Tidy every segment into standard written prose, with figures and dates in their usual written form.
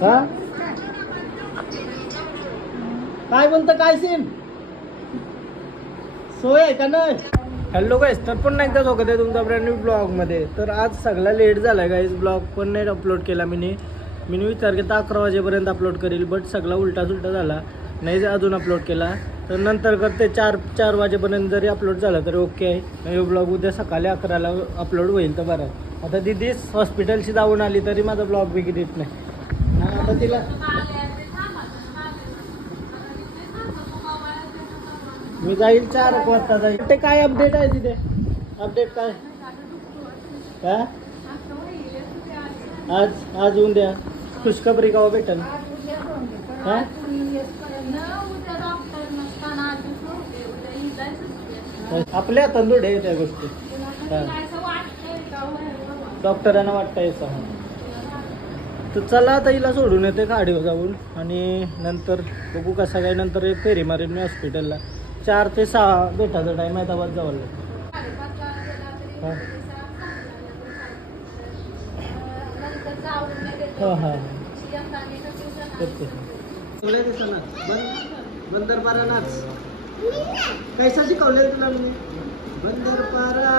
हा काय बोलतं काय सीन सोय आहे का नाही? हॅलो गाईस, तर पुन्हा एकदा स्वागत आहे तुमचा ब्रँड न्यू ब्लॉगमध्ये. तर आज सगळा लेट झाला आहे गाईस, ब्लॉग पण नाही अपलोड केला मी विचार केला 11 वाजेपर्यंत अपलोड करेल, बट सगळा उलटा झाला, नाही अजून अपलोड केला. तर नंतर करते 4 वाजेपर्यंत जरी अपलोड झाला तरी ओके आहे. हे ब्लॉग उद्या सकाळी 11ला अपलोड होईल तर बरं. आता दिदी हॉस्पिटलशी जाऊन आली तरी माझा ब्लॉग बी देत नाही. आता तिला मी जाईल 4 वाजता जाईल. ते काय अपडेट आहे तिथे? अपडेट काय काय आज उद्या खुशखबरी का भेटेल? काय आपल्या हातात थोडे आहे त्या गोष्टी. डॉक्टरांना वाटतंय तर चला आता हिला सोडून येते गाडीवर जाऊन आणि नंतर बघू कसा काय. नंतर फेरी मारेन मी हॉस्पिटलला. 4 ते 6 भेटायचा टाईम आहे, तेव्हाच जावं लागेल. बंदरपारा नाच कैसा शिकवले तुला मी? बंदरपारा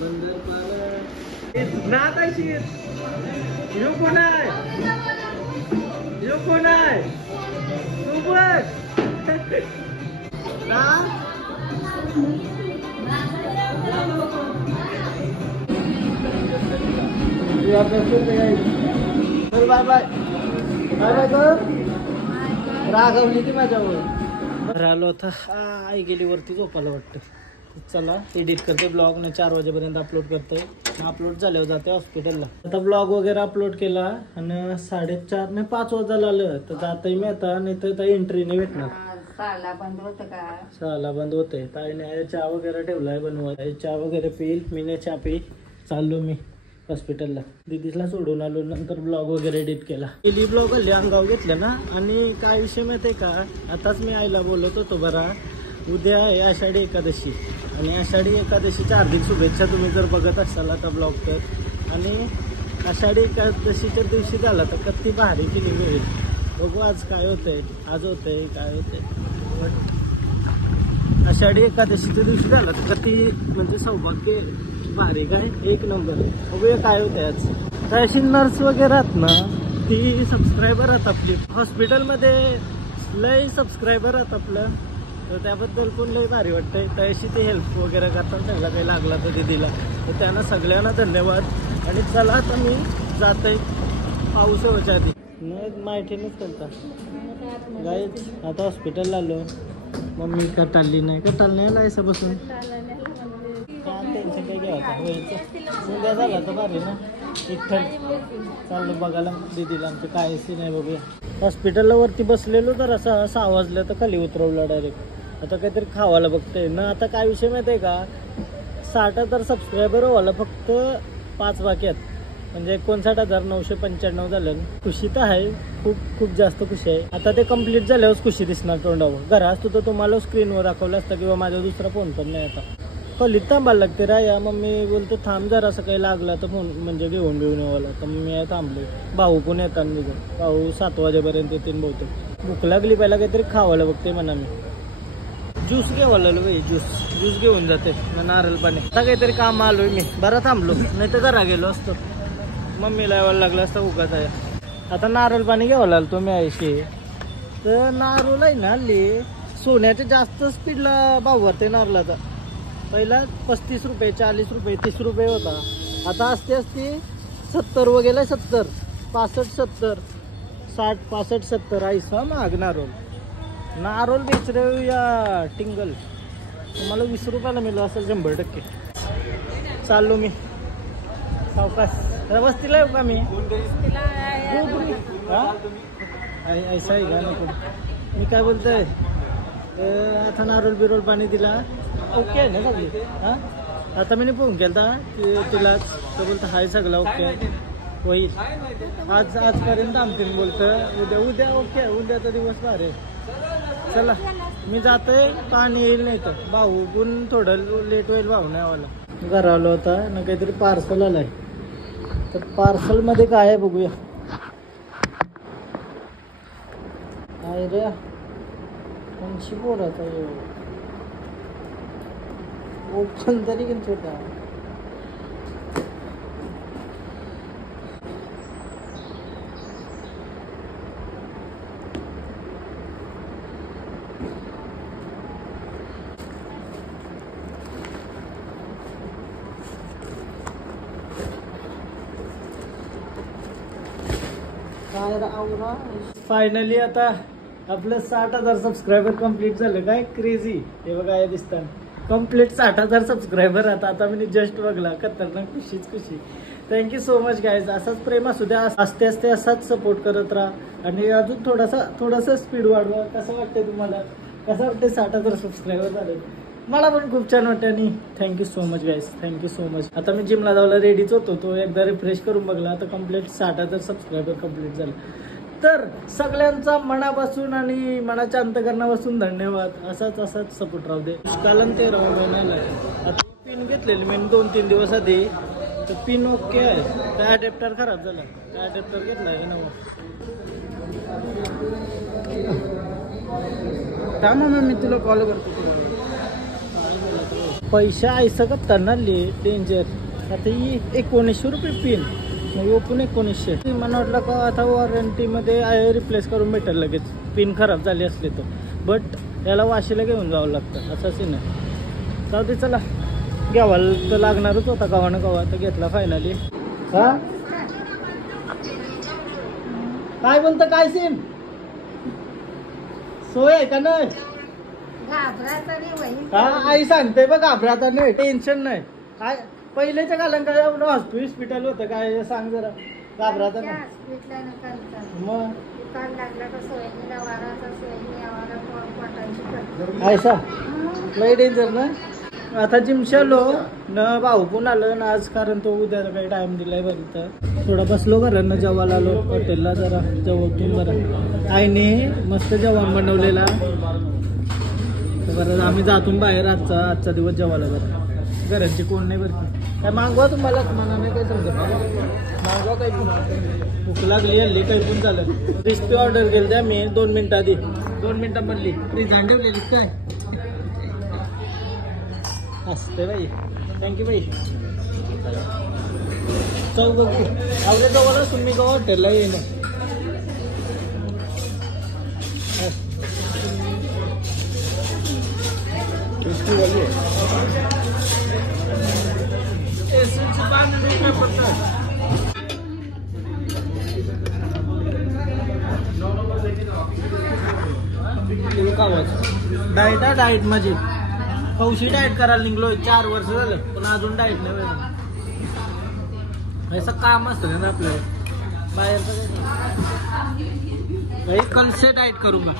बंदरपारा नाच आहे. यो कोण आहे? यो कोण आहे? तू बघ बाय बाय बाय कर. रागवली ती माझ्यावर. राहिलो होता आई गेली वरती झोपायला वाटतं. चला एडिट करते ब्लॉग ने 4 वाजेपर्यंत अपलोड करते. अपलोड झाल्यावर जाते हॉस्पिटलला. आता ब्लॉग वगैरे अपलोड केला आणि 4:30 ने 5 वाजायला आलं तर जाते मी आता. नाही तर एंट्री नाही भेटणार. 6ला बंद होतं का? 6ला बंद होते. ताईने चहा वगैरे ठेवलाय बनवत. चहा वगैरे पिईल. मीने चहा पी. चाललो मी हॉस्पिटलला. दिदीला सोडून आलो. नंतर ब्लॉग वगैरे एडिट केला. पहिली ब्लॉग हल्ली अंगाव घेतलं ना. आणि काय विषय माहिती आहे का, आताच मी आईला बोलत होतो बरा, उद्या आहे आषाढी एकादशी आणि आषाढी एकादशीच्या हार्दिक शुभेच्छा तुम्ही जर बघत असाल आता ब्लॉग तर. आणि आषाढी एकादशीच्या दिवशी झाला तर किती भारी केली मिळेल. बघू आज काय होतंय. आज होतंय काय होतंय. आषाढी एकादशीच्या दिवशी झाला तर किती म्हणजे सौभाग्य भारी काय एक नंबर. बघूया काय होतंय आज. तर अशी नर्स वगैरे आहेत ना, ती सबस्क्रायबर आहेत आपली हॉस्पिटलमध्ये. लय सबस्क्रायबर आहेत आपलं, तर त्याबद्दल पण लय भारी वाटतंय. तशी ते हेल्प वगैरे करतात. त्यांना काही लागला तर दिदीला, तर त्यांना सगळ्यांना धन्यवाद. आणि चला आता मी जातोय पाऊस व्हायच्या आधी. नाही माहितीनंच करता गाईच. आता हॉस्पिटलला आलो. मम्मी कटाळली नाही. कटाळ नाही लायचं बसून त्यांचं काही घ्यायचं व्हायचं. उद्या झाला तर भारी ना. इथं चाललो बघायला दिदीला आमचं काय सीन आहे बघूया. हॉस्पिटलला वरती बसलेलो तर असं 6 वाजलं तर खाली उतरवलं डायरेक्ट. आता काहीतरी खावायला बघतोय ना. आता काय विषय माहिती आहे का, 60,000 सबस्क्रायबर व्हायला फक्त 5 बाकी आहेत. म्हणजे 59,995 झालं. खुशी तर आहे, खूप जास्त खुशी आहे. आता ते कंप्लीट झाल्यावर खुशी दिसणार तोंडावर. घरा असतो तर तुम्हाला स्क्रीनवर दाखवलं असतं किंवा माझा दुसरा फोन पण नाही. आता खोलीत थांबायला लागते रा. या मम्मी बोलतो थांब जरा, असं काही लागला तर फोन म्हणजे घेऊन यावाला. तर मी थांबले. भाऊ पण येतात निघून. भाऊ 7 वाजेपर्यंत येतील बहुतेक. भूक लागली पहिला काहीतरी खावायला बघते म्हणा. मी ज्यूस घेवायला आलो भाई. ज्यूस घेऊन जाते. नारळ पाणी. आता काहीतरी काम आलोय मी. बरं थांबलो, नाही तर घरा गेलो असतो. मम्मीला यावं लागलं असतं उगाच आहे. आता नारळ पाणी घ्यावं लागतो मी आयशी. तर नारळ आहे ना हल्ली सोन्याच्या जास्त स्पीडला भाव वाढते नारळाचा. पहिला 35 रुपये, 40 रुपये, 30 रुपये होता. आता असते 70 वगैरे. 70, 65, 70, 60, 65, 70 ऐसा महाग नारोल बेच रहे हो या टिंगल. तुम्हाला 20 रुपयाला मिळालं असेल 100%. चाललो मी सावकाश. वस्तीला येऊ का मी? ऐसा आहे का नको. मी काय बोलतोय, आता नारोल बिरोल पाणी दिला ओके आहे ना सगळी. हां आता मी फोन केला की तुला, तर बोलतं हाय सगळं ओके होईल. आजपर्यंत थांबतील बोलतं. उद्या ओके. उद्याचा दिवस भारी. चला मी जातोय. पाणी येईल नाही तर भाऊ पण थोडं लेट होईल. भाऊ नाही आला. घरा आलो होता ना, काहीतरी पार्सल आलाय. तर पार्सल मध्ये काय आहे बघूया. काय रे कोणशी पोराचा ओपन तरी किती छोटा फायनली आता आपलं 60,000 सबस्क्रायबर कम्प्लीट झालं. काय क्रेझी. हे बघा या दिसतात कम्प्लीट 60,000 सबस्क्रायबर. आता मी जस्ट बघला खतरनाक खुशीच खुशी. Thank you so much guys. असाच प्रेम असू द्या. असते असते असाच सपोर्ट करत राहा आणि अजून थोडासा स्पीड वाढवा. कसं वाटतंय तुम्हाला? कसं वाटतंय 60,000 सबस्क्रायबर झाले? मला पण खूप छान वाटतं आणि thank you so much guys. Thank you so much. आता मी जिमला जायला रेडीच होतो. तो एकदा रिफ्रेश करून बघला आता कम्प्लीट 60,000 सबस्क्रायबर कम्प्लीट झालं. तर सगळ्यांचा मनापासून आणि मनाच्या अंतकरणापासून धन्यवाद. असाच सपोर्ट राहू दे. कालन 13 महिन्याला आता पिन घेतलेली मी 2-3 दिवस आधी. तर पिन ओके आहे. काय अडॅप्टर खराब झाला. काय अडॅप्टर घेतला आहे ना मग मी तुला कॉल करतो. पैसा ऐसा का तनाले डेंजर. आता ही 1900 रुपये पिन मग ओपन 1900. मला वाटलं का आता वॉरंटीमध्ये आहे रिप्लेस करून भेटेल लगेच पिन खराब झाली असली तर. बट याला वाशीला घेऊन जावं लागतं असंच नाही. जाऊ दे चला. घ्यावा तर लागणारच होता कवा ना कवा. तर घेतला फायनली. हा काय बोलतं काय सीन सोय आहे का नाही? हा आई सांगते बघ घाबराता नाही. टेन्शन नाही. काय पहिल्याच्या कालन काय हॉस्पिटल होतं काय सांग जरा. घाबराता नाही मग ऐसा लय डेंजर ना. आता जिमशालो न भाऊ पण आलं ना आज कारण तो उद्या काही टाइम दिलाय बरं. तर थोडा बसलो घरांना जेवायला आलो हॉटेलला जरा जेवतून बरं. आईने मस्त जेवण बनवलेला बरं. आम्ही जातून बाहेर आजचा दिवस जेवायला बरं. घरांची कोण नाही बरं. काय मागवा तुम्हाला मला नाही काय समजत. मागवा काही पण भूक लागली हल्ली काही पण झालं. क्रिस्पी ऑर्डर केली द्या मी 2 मिनिटं आधी. 2 मिनिटं म्हणली फ्रीज ठेवलेली काय असते बाई. थँक्यू बाई. चौ बघू आवडे जवळ तुम्ही का हॉटेलला येईन. डाएट माझी कौशी डाएट करायला निघलो 4 वर्ष झालं पण अजून डाएट नाही वेळ. असं काम असतं ना आपल्याला बाहेरचं. कल से डाइट करूंगा.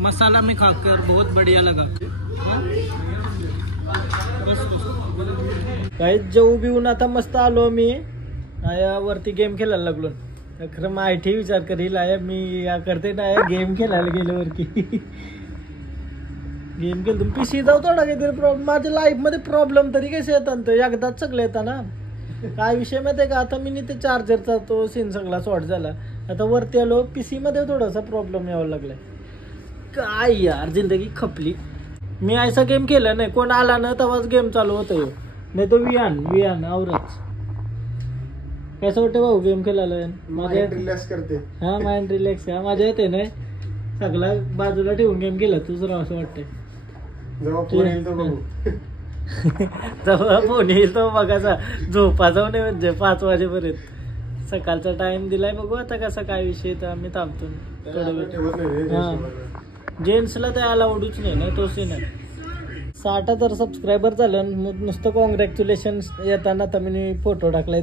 मसाला में खाकर बहुत बढ़िया लगा. काही जेऊ बिऊन आता मस्त आलो मी. वरती गेम खेळायला लागलो. खरं माहिती विचार करील आहे मी या करते ना गेम खेळायला गेलो वरती. गेम खेळतो पीसी जाऊ थोडा काहीतरी प्रॉब्लेम. माझ्या लाईफ मध्ये प्रॉब्लेम तरी कसे येतात एकदाच सगळे येतात ना. काय विषय माहिती आहे का आता मी ते चार्जरचा तो सीन सगळा शॉर्ट झाला. आता वरती आलो पीसी मध्ये थोडासा प्रॉब्लेम यावा लागलाय. काय यार जिंदगी खपली. मी असा गेम केला नाही. कोण आला ना तेव्हाच गेम चालू होतं. नाही तो वियान आवरच. कसं वाटतं भाऊ गेम खेळायला? माझ्या रिलॅक्स करते. हा माइंड रिलॅक्स. हा माझ्या येते ना सगळा बाजूला ठेवून गेम केला तुझ राव असं वाटतंय. जेव्हा फोन येईल तो बघू. जेव्हा फोन येईल तो बघायचा. झोपा जाऊ नये म्हणजे 5 वाजेपर्यंत. सकाळचा टाइम दिलाय बघू आता कसा काय विषय. तर आम्ही थांबतो थोडं वेळ. हा जेंट्सला तर अलाउडच नाही ना तो सीन आहे. 60,000 सबस्क्रायबर झालं नुसतं कॉंग्रॅच्युलेशन येताना तर मी फोटो टाकलाय.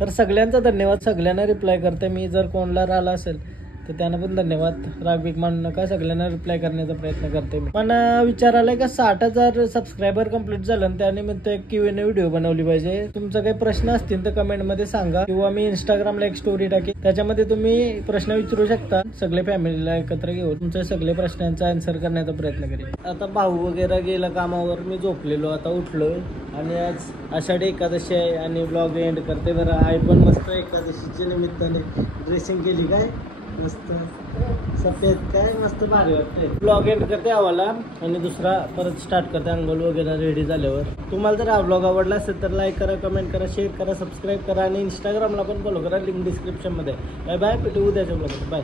तर सगळ्यांचा धन्यवाद. सगळ्यांना रिप्लाय करते मी. जर कोणला राहिला असेल तर त्यांना पण धन्यवाद. रागबिक मानू नका. सगळ्यांना रिप्लाय करण्याचा प्रयत्न करते मी. पण विचार आलाय का 60,000 सबस्क्रायबर कम्प्लीट झालं आणि त्यानिमित्त एक Q&A व्हिडिओ बनवली पाहिजे. तुमचा काही प्रश्न असतील तर कमेंट मध्ये सांगा किंवा मी इंस्टाग्रामला एक स्टोरी टाकेन त्याच्यामध्ये तुम्ही प्रश्न विचारू शकता. सगळे फॅमिलीला एकत्र घेऊन तुमच्या सगळे प्रश्नांचा आन्सर करण्याचा प्रयत्न करेन. आता भाऊ वगैरे गेला कामावर. मी झोपलेलो आता उठलो आणि आज आषाढी एकादशी आहे आणि ब्लॉग एंड करते बरं. आई पण मस्त एकादशीच्या निमित्ताने ड्रेसिंग केली. काय मस्त सफेद काय मस्त भारी वाटते. ब्लॉग एंड करते आम्हाला आणि दुसरा परत स्टार्ट करते अंघोळ वगैरे रेडी झाल्यावर. तुम्हाला जर हा ब्लॉग आवडला असेल तर लाईक करा, कमेंट करा, शेअर करा, सबस्क्राईब करा आणि इंस्टाग्रामला पण फॉलो करा. लिंक डिस्क्रिप्शनमध्ये. Bye bye. भेटू उद्याच्या ब्लॉगमध्ये. बाय.